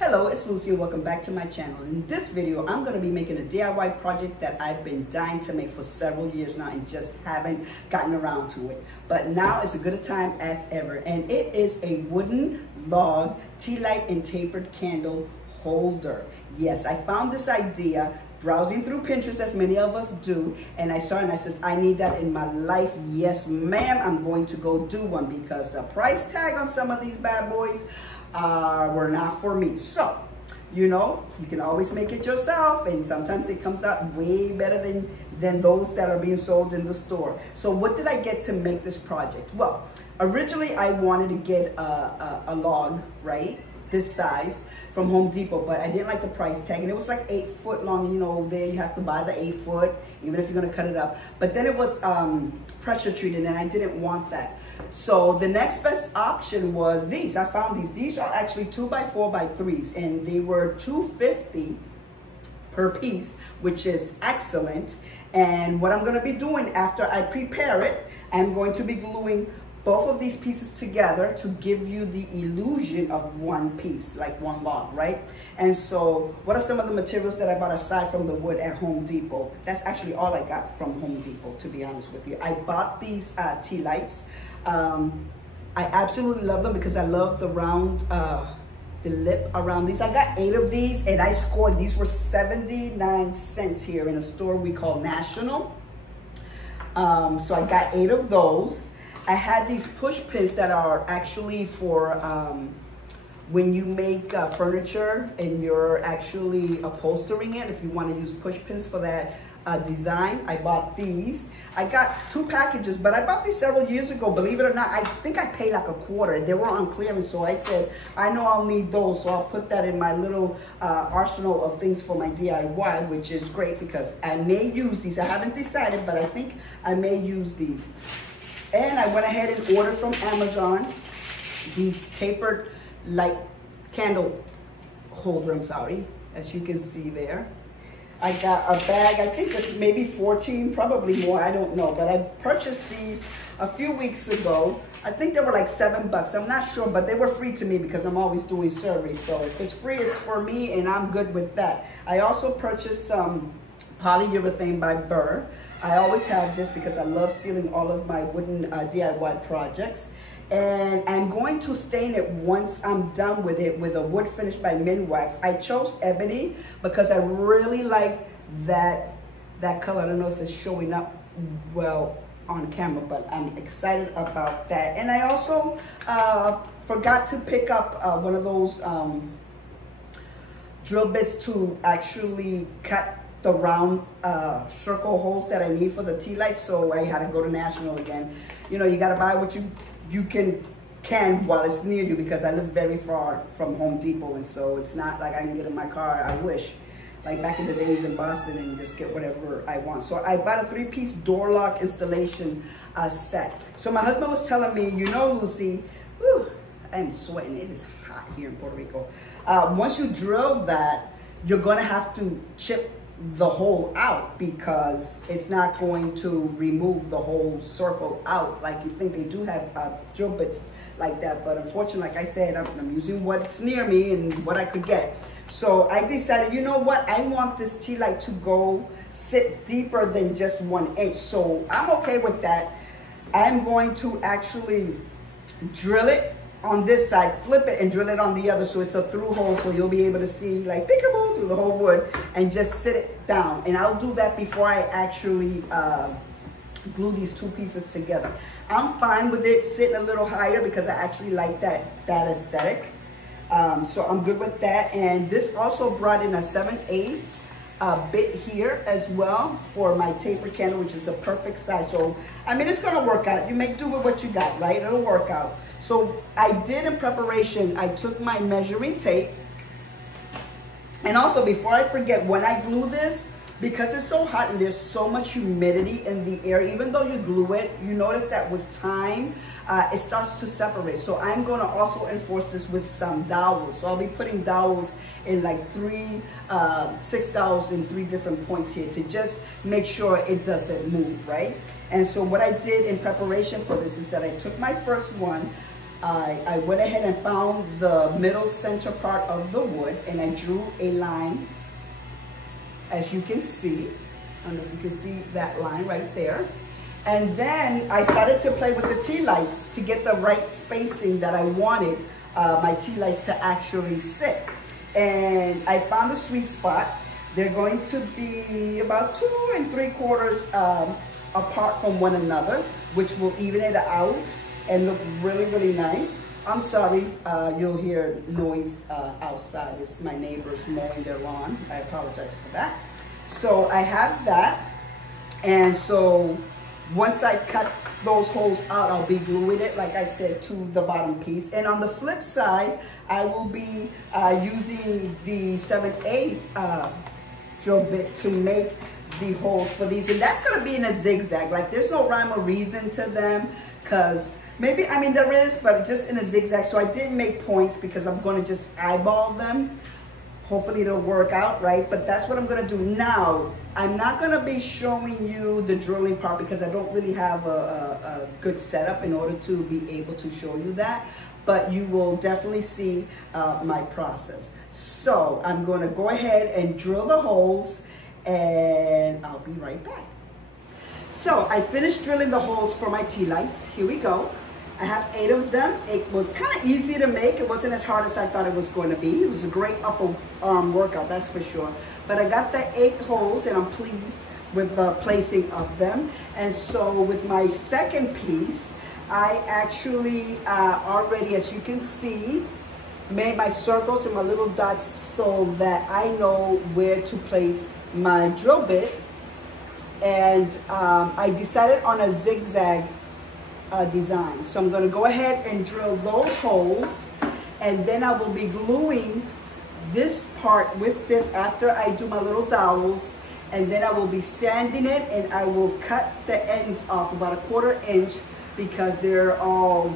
Hello, it's Lucy and welcome back to my channel. In this video, I'm going to be making a DIY project that I've been dying to make for several years now and just haven't gotten around to it. But now is as good a time as ever. And it is a wooden log tea light and tapered candle holder. Yes, I found this idea browsing through Pinterest, as many of us do, and I saw it and I says, I need that in my life. Yes, ma'am, I'm going to go do one because the price tag on some of these bad boys were not for me. So, you know, you can always make it yourself, and sometimes it comes out way better than those that are being sold in the store. So what did I get to make this project? Well, originally I wanted to get a log, right, this size from Home Depot, but I didn't like the price tag, and it was like 8 foot long, and you know, there you have to buy the 8 foot, even if you're gonna cut it up. But then it was pressure treated, and I didn't want that. So the next best option was these. I found these. These are actually 2x4x3s, and they were $2.50 per piece, which is excellent. And what I'm gonna be doing after I prepare it, I'm going to be gluing both of these pieces together to give you the illusion of one piece, like one log, right? And so what are some of the materials that I bought aside from the wood at Home Depot? That's actually all I got from Home Depot, to be honest with you. I bought these tea lights. I absolutely love them because I love the round, the lip around these. I got 8 of these and I scored. These were 79 cents here in a store we call National. So I got 8 of those. I had these push pins that are actually for when you make furniture and you're actually upholstering it. If you want to use push pins for that design, I bought these. I got 2 packages, but I bought these several years ago. Believe it or not, I think I paid like $1/4. They were on clearance, so I said, I know I'll need those, so I'll put that in my little arsenal of things for my DIY, which is great because I may use these. I haven't decided, but I think I may use these. And I went ahead and ordered from Amazon these tapered light candle holder, I'm sorry, as you can see there. I got a bag, I think it's maybe 14, probably more, I don't know. But I purchased these a few weeks ago. I think they were like $7, I'm not sure, but they were free to me because I'm always doing surveys. So if it's free, it's for me, and I'm good with that. I also purchased some polyurethane by Burr. I always have this because I love sealing all of my wooden DIY projects. And I'm going to stain it once I'm done with it with a wood finish by Minwax. I chose ebony because I really like that color. I don't know if it's showing up well on camera, but I'm excited about that. And I also forgot to pick up one of those drill bits to actually cut the round circle holes that I need for the tea light, so I had to go to National again. You know, you gotta buy what you can while it's near you, because I live very far from Home Depot, and so it's not like I can get in my car. I wish, like back in the days in Boston, and just get whatever I want. So I bought a 3-piece door lock installation set. So my husband was telling me, you know, Lucy, whew, I'm sweating. It is hot here in Puerto Rico. Once you drill that, you're gonna have to chip the hole out because it's not going to remove the whole circle out like you think. They do have drill bits like that, but unfortunately, like I said, I'm using what's near me and what I could get. So I decided, you know what, I want this tea light to go sit deeper than just 1 inch, so I'm okay with that. I'm going to actually drill it on this side, flip it and drill it on the other, so it's a through hole, so you'll be able to see like peekaboo through the whole wood, and just sit it down. And I'll do that before I actually glue these 2 pieces together. I'm fine with it sitting a little higher because I actually like that aesthetic. So I'm good with that. And this also brought in a 7/8 bit here as well for my taper candle, which is the perfect size. So I mean, it's gonna work out. You make do with what you got, right? It'll work out. So I did, in preparation, I took my measuring tape, and also before I forget, when I glue this, because it's so hot and there's so much humidity in the air, even though you glue it, you notice that with time, it starts to separate. So I'm gonna also enforce this with some dowels. So I'll be putting dowels in like 6 dowels in 3 different points here to just make sure it doesn't move, right? And so what I did in preparation for this is that I took my first one, I went ahead and found the middle center part of the wood, and I drew a line, as you can see. I don't know if you can see that line right there. And then I started to play with the tea lights to get the right spacing that I wanted my tea lights to actually sit. And I found the sweet spot. They're going to be about 2 3/4 apart from one another, which will even it out and look really, really nice. I'm sorry, you'll hear noise outside. It's my neighbors mowing their lawn. I apologize for that. So I have that. And so once I cut those holes out, I'll be gluing it, like I said, to the bottom piece. And on the flip side, I will be using the 7/8 drill bit to make the holes for these. And that's gonna be in a zigzag. Like, there's no rhyme or reason to them, because maybe, I mean, there is, but just in a zigzag. So I didn't make points because I'm gonna just eyeball them. Hopefully it'll work out, right? But that's what I'm gonna do. Now, I'm not gonna be showing you the drilling part because I don't really have a good setup in order to be able to show you that. But you will definitely see my process. So I'm gonna go ahead and drill the holes, and I'll be right back. So I finished drilling the holes for my tea lights. Here we go. I have 8 of them. It was kind of easy to make. It wasn't as hard as I thought it was going to be. It was a great upper arm workout, that's for sure. But I got the 8 holes, and I'm pleased with the placing of them. And so with my second piece, I actually already, as you can see, made my circles and my little dots so that I know where to place my drill bit. And I decided on a zigzag design. So I'm going to go ahead and drill those holes, and then I will be gluing this part with this after I do my little dowels, and then I will be sanding it, and I will cut the ends off about 1/4 inch because they're all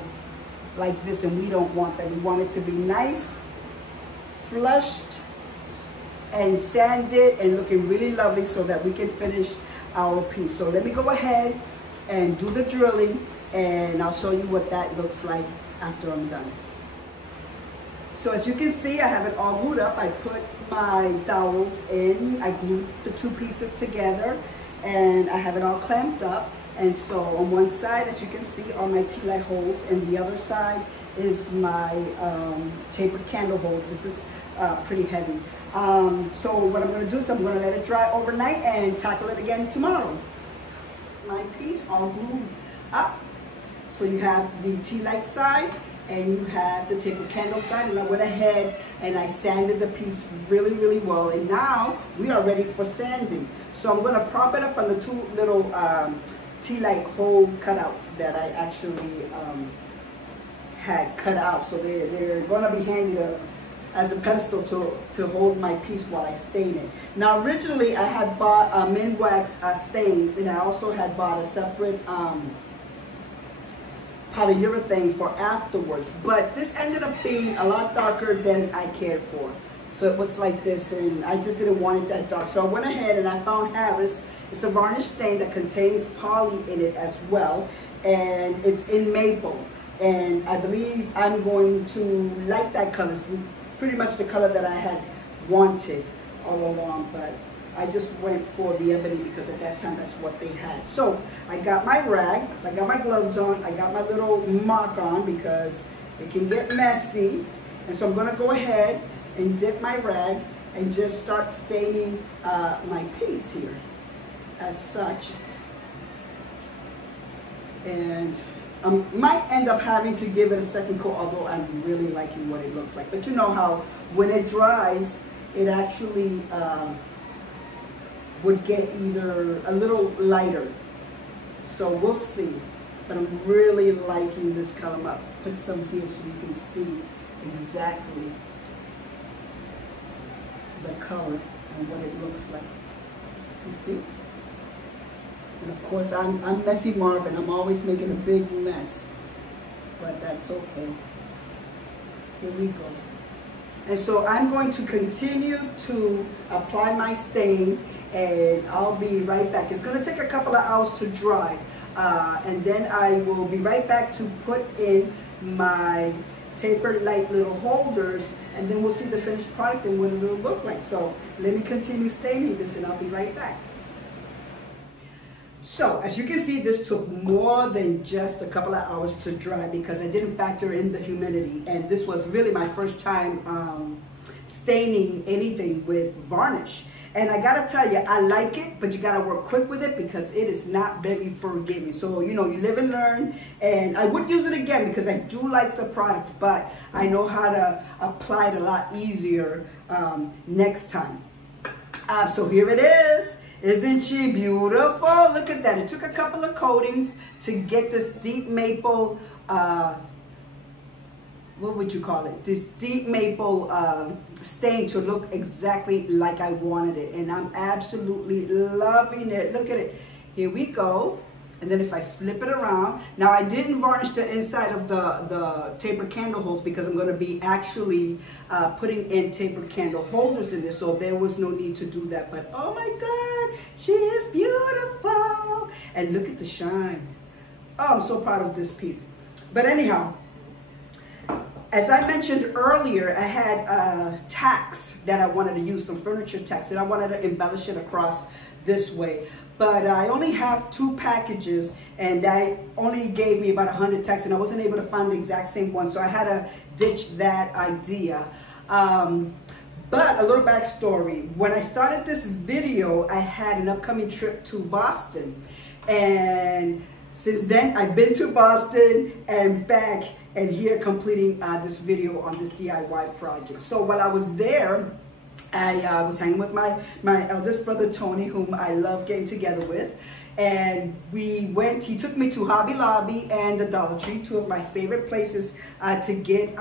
like this, and we don't want that. We want it to be nice, flushed, and sanded and looking really lovely so that we can finish our piece. So let me go ahead and do the drilling, and I'll show you what that looks like after I'm done. So as you can see, I have it all glued up. I put my dowels in, I glued the 2 pieces together, and I have it all clamped up. And so on one side, as you can see, are my tea light holes, and the other side is my tapered candle holes. This is pretty heavy. So what I'm gonna do is I'm gonna let it dry overnight and tackle it again tomorrow. It's my piece all glued up. So you have the tea light side, and you have the tapered candle side, and I went ahead and I sanded the piece really, really well. And now we are ready for sanding. So I'm gonna prop it up on the 2 little tea light hole cutouts that I actually had cut out. So they're gonna be handy as a pedestal to hold my piece while I stain it. Now originally I had bought a Minwax stain, and I also had bought a separate polyurethane for afterwards, but this ended up being a lot darker than I cared for. So it was like this, and I just didn't want it that dark. So I went ahead and I found Harris. It's a varnish stain that contains poly in it as well, and it's in maple. And I believe I'm going to like that color. It's pretty much the color that I had wanted all along, but I just went for the ebony because at that time that's what they had. So I got my rag, I got my gloves on, I got my little mop on because it can get messy. And so I'm gonna go ahead and dip my rag and just start staining my piece here as such. And I might end up having to give it a second coat, although I'm really liking what it looks like. But you know how when it dries, it actually would get either a little lighter. So we'll see. But I'm really liking this color. I'm gonna put some here so you can see exactly the color and what it looks like. You see? And of course, I'm Messy Marvin. I'm always making a big mess, but that's okay. Here we go. And so I'm going to continue to apply my stain, and I'll be right back. It's going to take a couple of hours to dry, and then I will be right back to put in my tapered light little holders, and then we'll see the finished product and what it will look like. So let me continue staining this and I'll be right back. So as you can see, this took more than just a couple of hours to dry because I didn't factor in the humidity, and this was really my first time staining anything with varnish. And I gotta tell you, I like it, but you gotta work quick with it because it is not very forgiving. So, you know, you live and learn, and I would use it again because I do like the product, but I know how to apply it a lot easier next time. So here it is. Isn't she beautiful? Look at that. It took a couple of coatings to get this deep maple, what would you call it? This deep maple stain to look exactly like I wanted it. And I'm absolutely loving it. Look at it. Here we go. And then if I flip it around, now I didn't varnish the inside of the taper candle holes because I'm going to be actually putting in taper candle holders in this, so there was no need to do that. But oh my God, she is beautiful. And look at the shine. Oh, I'm so proud of this piece. But anyhow, as I mentioned earlier, I had tacks that I wanted to use, some furniture tacks, and I wanted to embellish it across this way. But I only have 2 packages, and that only gave me about 100 tacks, and I wasn't able to find the exact same one, so I had to ditch that idea. But a little backstory. When I started this video, I had an upcoming trip to Boston, and since then I've been to Boston and back, and here completing this video on this DIY project. So while I was there, I was hanging with my eldest brother, Tony, whom I love getting together with. And he took me to Hobby Lobby and the Dollar Tree, 2 of my favorite places to get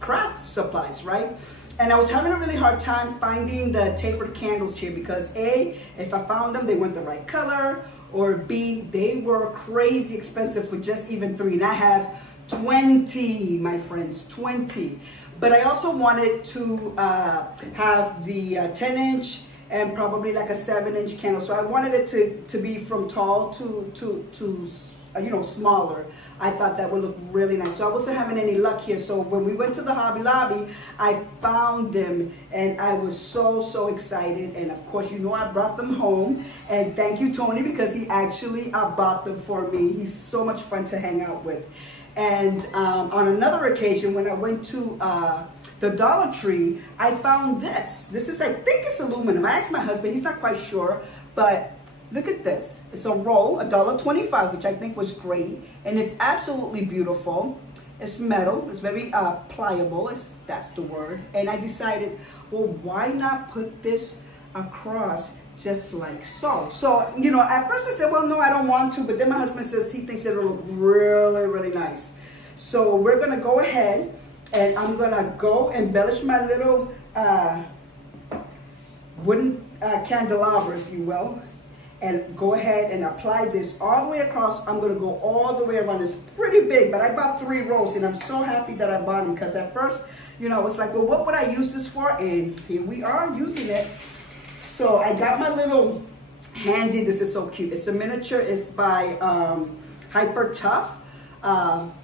craft supplies, right? And I was having a really hard time finding the tapered candles here because A, if I found them, they weren't the right color, or B, they were crazy expensive for just even 3. And I have 20, my friends, 20. But I also wanted to have the 10-inch and probably like a 7-inch candle. So I wanted it to be from tall to you know, smaller. I thought that would look really nice. So I wasn't having any luck here. So when we went to the Hobby Lobby, I found them and I was so excited. And of course, you know, I brought them home. And thank you, Tony, because he actually bought them for me. He's so much fun to hang out with. And on another occasion, when I went to the Dollar Tree, I found this. This is, I think it's aluminum. I asked my husband, he's not quite sure, but look at this. It's a roll, $1.25, which I think was great. And it's absolutely beautiful. It's metal, it's very pliable, that's the word. And I decided, well, why not put this across just like so? So, you know, at first I said, well, no, I don't want to. But then my husband says he thinks it'll look really nice. So we're gonna go ahead and I'm gonna go embellish my little wooden candelabra, if you will, and go ahead and apply this all the way across. I'm gonna go all the way around. It's pretty big, but I bought 3 rolls, and I'm so happy that I bought them because at first, you know, I was like, well, what would I use this for? And here we are using it. So I got my little handy, this is so cute. It's a miniature, it's by Hyper Tough.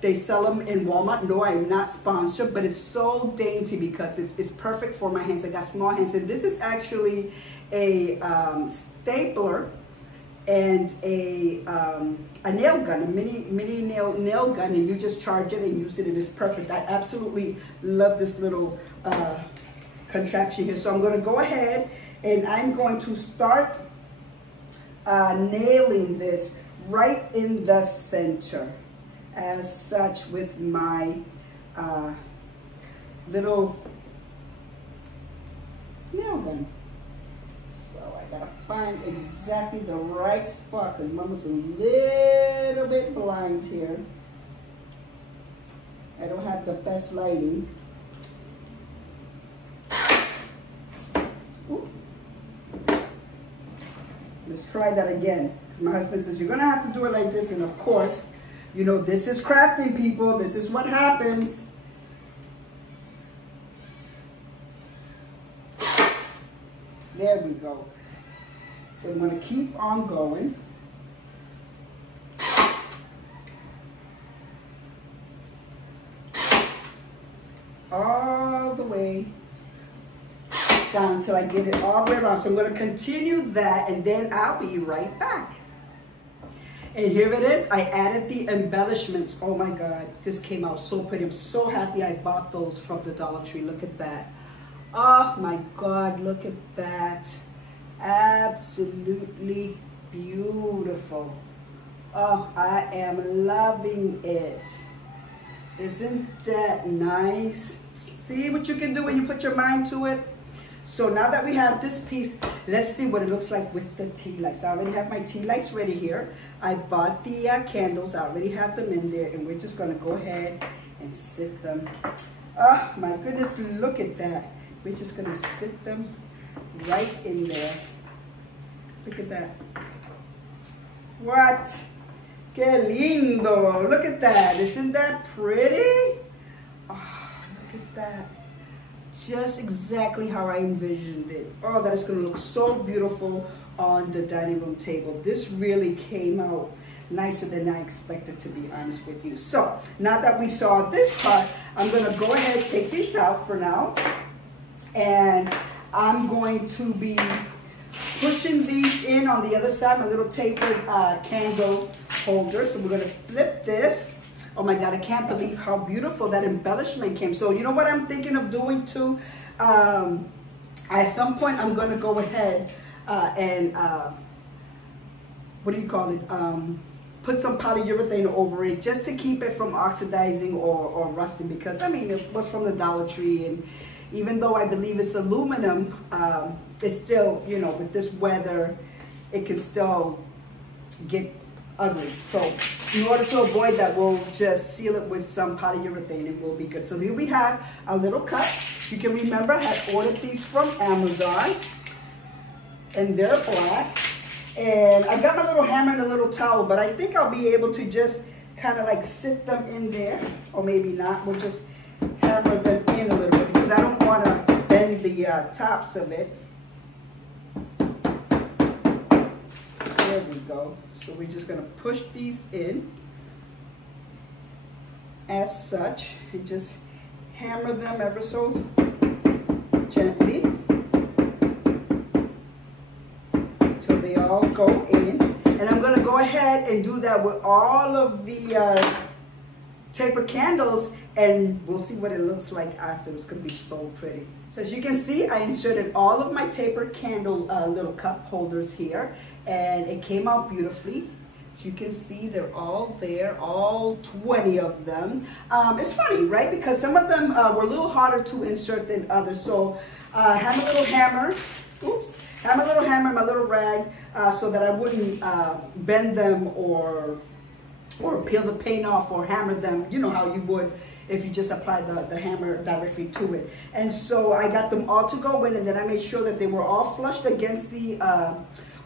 They sell them in Walmart. No, I'm not sponsored, but it's so dainty because it's perfect for my hands. I got small hands, and this is actually a stapler and a nail gun, a mini nail gun, and you just charge it and use it, and it's perfect. I absolutely love this little contraption here. So I'm going to go ahead and I'm going to start nailing this right in the center as such with my little nail gun. So I gotta find exactly the right spot because Mama's a little bit blind here. I don't have the best lighting. Ooh. Let's try that again. Because my husband says, you're gonna have to do it like this. And of course, you know, this is crafting, people. This is what happens. There we go. So I'm gonna keep on going. all the way down until I get it all the way around. So I'm going to continue that, and then I'll be right back. And here it is. I added the embellishments. Oh my God, this came out so pretty. I'm so happy I bought those from the Dollar Tree. Look at that. Oh my God, look at that. Absolutely beautiful. Oh, I am loving it. Isn't that nice? See what you can do when you put your mind to it? So now that we have this piece, let's see what it looks like with the tea lights. I already have my tea lights ready here. I bought the candles. I already have them in there, and we're just going to go ahead and sit them. Oh my goodness, look at that. We're just going to sit them right in there. Look at that. What? Que lindo. Look at that. Isn't that pretty? Oh, look at that. Just exactly how I envisioned it. Oh, that is going to look so beautiful on the dining room table. This really came out nicer than I expected, to be honest with you. So now that we saw this part, I'm going to go ahead and take these out for now. And I'm going to be pushing these in on the other side, my little tapered candle holder. So we're going to flip this. Oh my God, I can't believe how beautiful that embellishment came. So you know what I'm thinking of doing too? At some point, I'm going to go ahead and, what do you call it? Put some polyurethane over it just to keep it from oxidizing or rusting, because I mean, it was from the Dollar Tree, and even though I believe it's aluminum, it's still, you know, with this weather, it can still get ugly. So in order to avoid that, we'll just seal it with some polyurethane and we'll be good. So here we have a little cup. You can remember I had ordered these from Amazon, and they're black. And I got my little hammer and a little towel, but I think I'll be able to just kind of like sit them in there, or maybe not. We'll just hammer them in a little bit because I don't want to bend the tops of it. There we go. So we're just going to push these in as such and just hammer them ever so gently till they all go in. And I'm going to go ahead and do that with all of the taper candles, and we'll see what it looks like after. It's going to be so pretty. So as you can see, I inserted all of my taper candle little cup holders here, and it came out beautifully. As you can see, they're all there, all 20 of them. It's funny, right? Because some of them were a little harder to insert than others. So have a little hammer, have a little hammer, my little rag, so that I wouldn't bend them or peel the paint off or hammer them, you know how you would if you just apply the hammer directly to it. And so I got them all to go in, and then I made sure that they were all flushed against the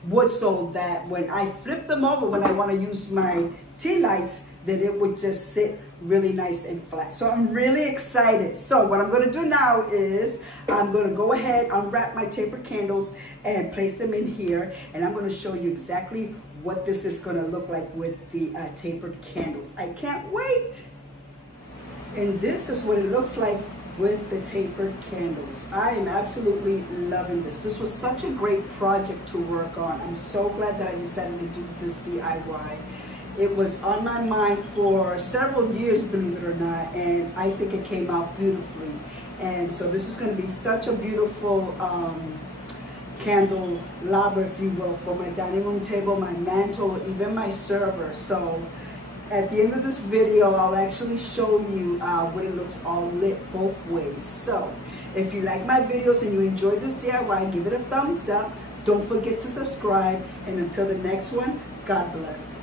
wood, so that when I flip them over, when I want to use my tea lights, that it would just sit really nice and flat. So I'm really excited. So what I'm going to do now is I'm going to go ahead, unwrap my taper candles and place them in here, and I'm going to show you exactly what this is going to look like with the tapered candles. I can't wait. And this is what it looks like with the tapered candles. I am absolutely loving this. This was such a great project to work on. I'm so glad that I decided to do this DIY. It was on my mind for several years, believe it or not, and I think it came out beautifully. And so this is going to be such a beautiful candelabra, if you will, for my dining room table, my mantle, even my server. So at the end of this video, I'll actually show you what it looks all lit both ways. So if you like my videos and you enjoyed this DIY, give it a thumbs up. Don't forget to subscribe. And until the next one, God bless.